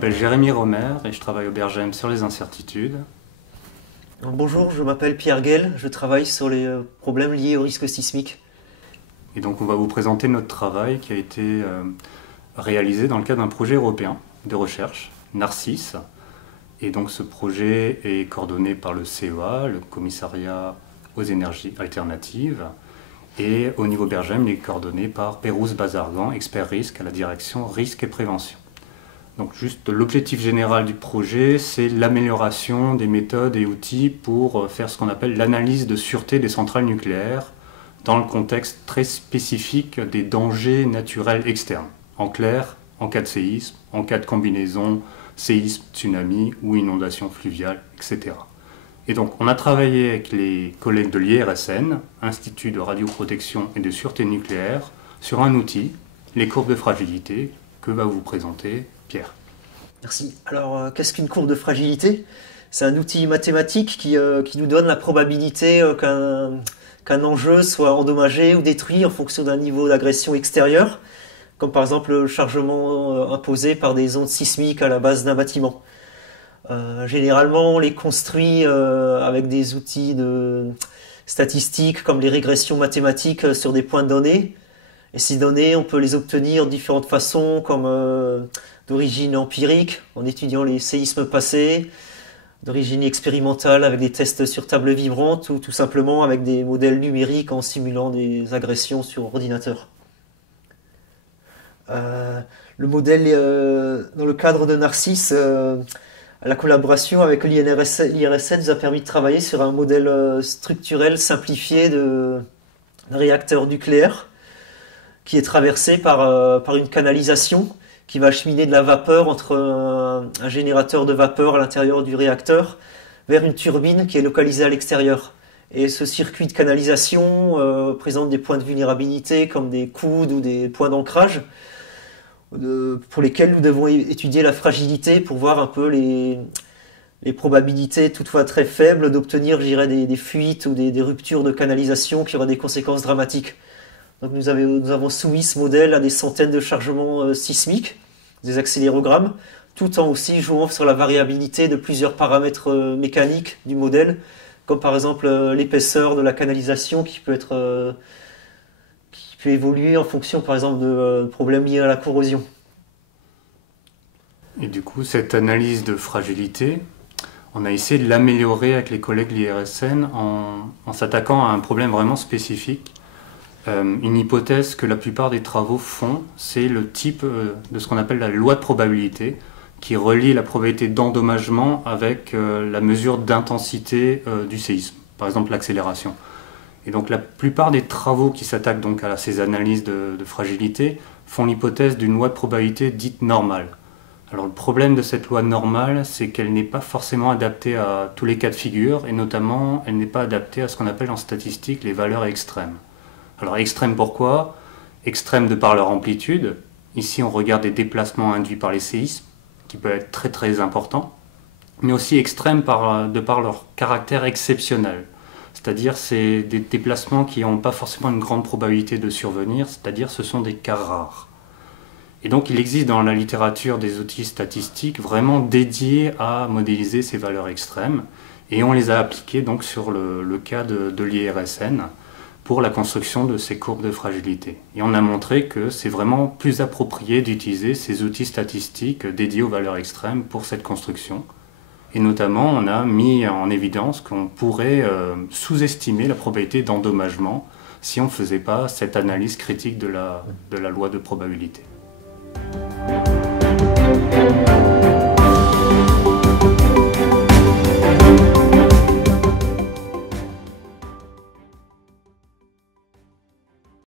m'appelle Jérémy Romer et je travaille au Bergem sur les incertitudes. Bonjour, je m'appelle Pierre Guel, je travaille sur les problèmes liés au risque sismique. Et donc on va vous présenter notre travail qui a été réalisé dans le cadre d'un projet européen de recherche, Narcisse. Et donc ce projet est coordonné par le CEA, le Commissariat aux énergies alternatives. Et au niveau Bergem, il est coordonné par Pérouse Bazargan, expert risque à la direction risque et prévention. Donc juste l'objectif général du projet, c'est l'amélioration des méthodes et outils pour faire ce qu'on appelle l'analyse de sûreté des centrales nucléaires dans le contexte très spécifique des dangers naturels externes. En clair, en cas de séisme, en cas de combinaison, séisme, tsunami ou inondation fluviale, etc. Et donc on a travaillé avec les collègues de l'IRSN, Institut de radioprotection et de sûreté nucléaire, sur un outil, les courbes de fragilité, que va vous présenter Pierre. Merci. Alors, qu'est-ce qu'une courbe de fragilité? C'est un outil mathématique qui nous donne la probabilité qu'un enjeu soit endommagé ou détruit en fonction d'un niveau d'agression extérieure, comme par exemple le chargement imposé par des ondes sismiques à la base d'un bâtiment. Généralement, on les construit avec des outils statistiques comme les régressions mathématiques sur des points de données. Et ces données, on peut les obtenir de différentes façons, comme d'origine empirique, en étudiant les séismes passés, d'origine expérimentale avec des tests sur table vibrante, ou tout simplement avec des modèles numériques en simulant des agressions sur ordinateur. Le modèle, dans le cadre de Narcisse, la collaboration avec l'IRSN nous a permis de travailler sur un modèle structurel simplifié d'un réacteur nucléaire qui est traversé par une canalisation qui va acheminer de la vapeur entre un générateur de vapeur à l'intérieur du réacteur vers une turbine qui est localisée à l'extérieur. Et ce circuit de canalisation présente des points de vulnérabilité comme des coudes ou des points d'ancrage pour lesquels nous devons étudier la fragilité pour voir un peu les probabilités, toutefois très faibles, d'obtenir, je dirais, des fuites ou des ruptures de canalisation qui auraient des conséquences dramatiques. Donc nous avons soumis ce modèle à des centaines de chargements sismiques, des accélérogrammes, tout en aussi jouant sur la variabilité de plusieurs paramètres mécaniques du modèle, comme par exemple l'épaisseur de la canalisation qui peut évoluer en fonction par exemple de problèmes liés à la corrosion. Et du coup, cette analyse de fragilité, on a essayé de l'améliorer avec les collègues de l'IRSN en s'attaquant à un problème vraiment spécifique. Une hypothèse que la plupart des travaux font, c'est le type de ce qu'on appelle la loi de probabilité, qui relie la probabilité d'endommagement avec la mesure d'intensité du séisme, par exemple l'accélération. Et donc la plupart des travaux qui s'attaquent donc à ces analyses de fragilité font l'hypothèse d'une loi de probabilité dite normale. Alors le problème de cette loi normale, c'est qu'elle n'est pas forcément adaptée à tous les cas de figure, et notamment elle n'est pas adaptée à ce qu'on appelle en statistique les valeurs extrêmes. Alors extrêmes pourquoi? Extrêmes de par leur amplitude. Ici on regarde des déplacements induits par les séismes, qui peuvent être très très importants, mais aussi extrêmes de par leur caractère exceptionnel. C'est-à-dire c'est des déplacements qui n'ont pas forcément une grande probabilité de survenir, c'est-à-dire ce sont des cas rares. Et donc il existe dans la littérature des outils statistiques vraiment dédiés à modéliser ces valeurs extrêmes, et on les a appliqués donc sur le cas de l'IRSN pour la construction de ces courbes de fragilité. Et on a montré que c'est vraiment plus approprié d'utiliser ces outils statistiques dédiés aux valeurs extrêmes pour cette construction. Et notamment, on a mis en évidence qu'on pourrait sous-estimer la probabilité d'endommagement si on ne faisait pas cette analyse critique de la loi de probabilité.